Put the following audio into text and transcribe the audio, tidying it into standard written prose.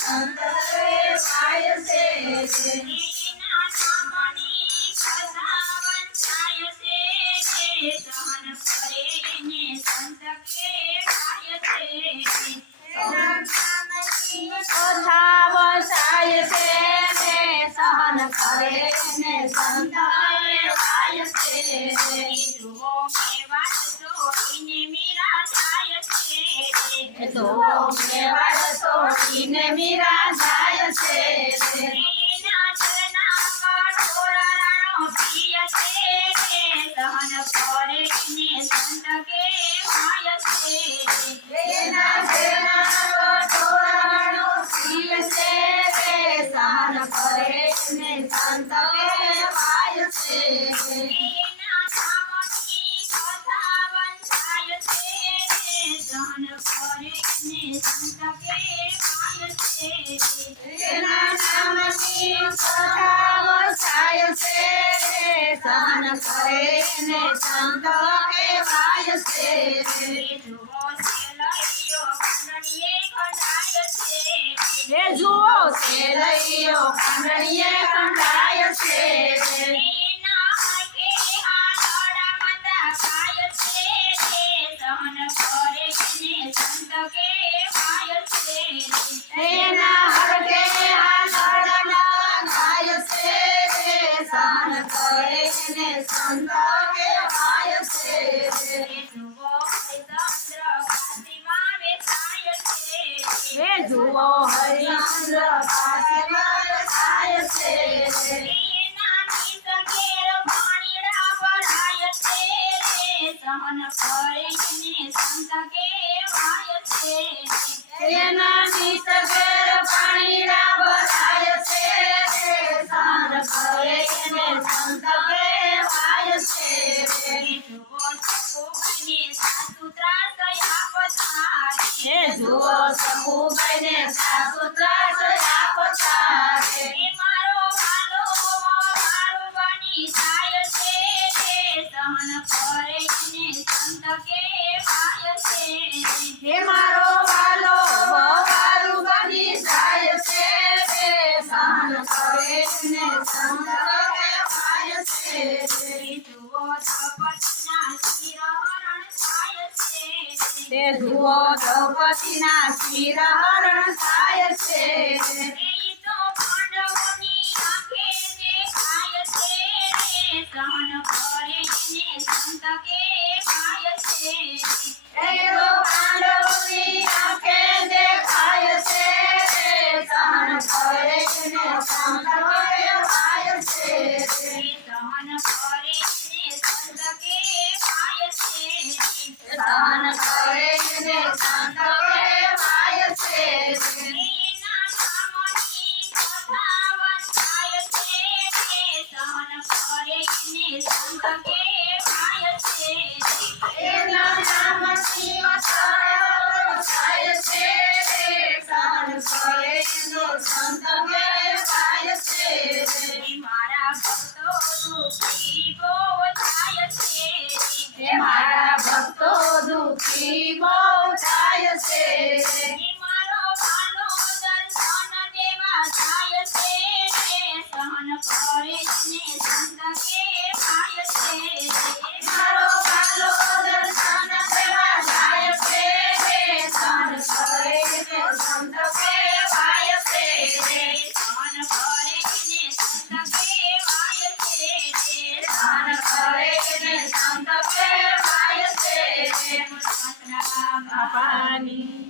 સંત કહેવાય છે એના નામની કથા વંચાય છે સહન કરે એને સંત કહેવાય છે એના નામની કથા વસાય છે ને સહન કરે ને સંત કહેવાય છે જુઓ કેવા છોડીને મીરા જાય છે તો કેવાડ છોડીને મીરા જાય છે એના ચરણામાં ઢોરાણો પ્રિય છે સહન કરે એને સંત કહેવાય છે એના જેનારો ઢોરાણો પ્રિય છે રે સહન કરે ને સંત કહેવાય છે એના નામની કથા વંચાય છે સહન કરે એને સંત કહેવાય છે એના નામની કથા વસાય છે રે સહન કરે ને સંત કહેવાય છે જુઓ છેલ્લો કંડળીએ કંડાય છે હે જુઓ છે લઈયો કાંડળીએ કંડાય છે એના હાથે આંધળા માતા ગાય છે સહન કરે એને સંત કહેવાય છે એના હરકે આંધળા ગાય છે રે સહન કરે ને સંત કહેવાય છે જુઓ હરિચંદ્ર કાશીમાં વેચાય છે હે જુઓ હરિચંદ્ર કાશીમાં થાય છે એના નીત ઘેર પાણીડા ભરાય છે સહન કરે એને સંત કહેવાય છે એના નીત ઘેર પાણીના ભરાય છે રે સહન કરે ને સંત કહેવાય છે જુઓ સકુબાઈને સાસુ ત્રાસ આપતા હે જુઓ સખુબાઈને સાસુ ત્રાસ આપતા મારો વાલો મારું બની જાય છે સહન કરે એને સંત કહેવાય છે હે મારો વાલો વવારું બની જાય છે રે સહન કરે ને સંત કહેવાય છે જુઓ દ્રૌપદીના શિરહરણ થાય છે તે જુઓ દ્રૌપદીના શિરહરણ થાય છે એ તો પાંડવોની આંખે દેખાય છે સહન કરે એને સંત કહેવાય છે એવો પાંડવોની આંખે દેખાય છે રે સહન કરે ને સંત કહેવાય છે સહન કરે એને સંત કહેવાય છે સહન કરે ને સંત કહેવાય છે એના નામની કથા વંચાય છે સહન કરે એને સંત કહેવાય છે એના નામથી વસાય છે રે સહન કરે ને સંત કહેવાય છે મારા ભક્તો દુઃખી બહુ થાય છે હે મારા ભક્તો દુઃખી બહુ થાય છે મારો વાલો દર્શન દેવા જાય છે સહન કરે એને સંત કહેવાય છે મારો વાલો દર્શન દેવા જાય છે રે સહન કરે ને સંત કહેવાય છે સહન કરે એને સંત કહેવાય છે સહન કરે ને સંત કહેવાય છે પાણી પાણી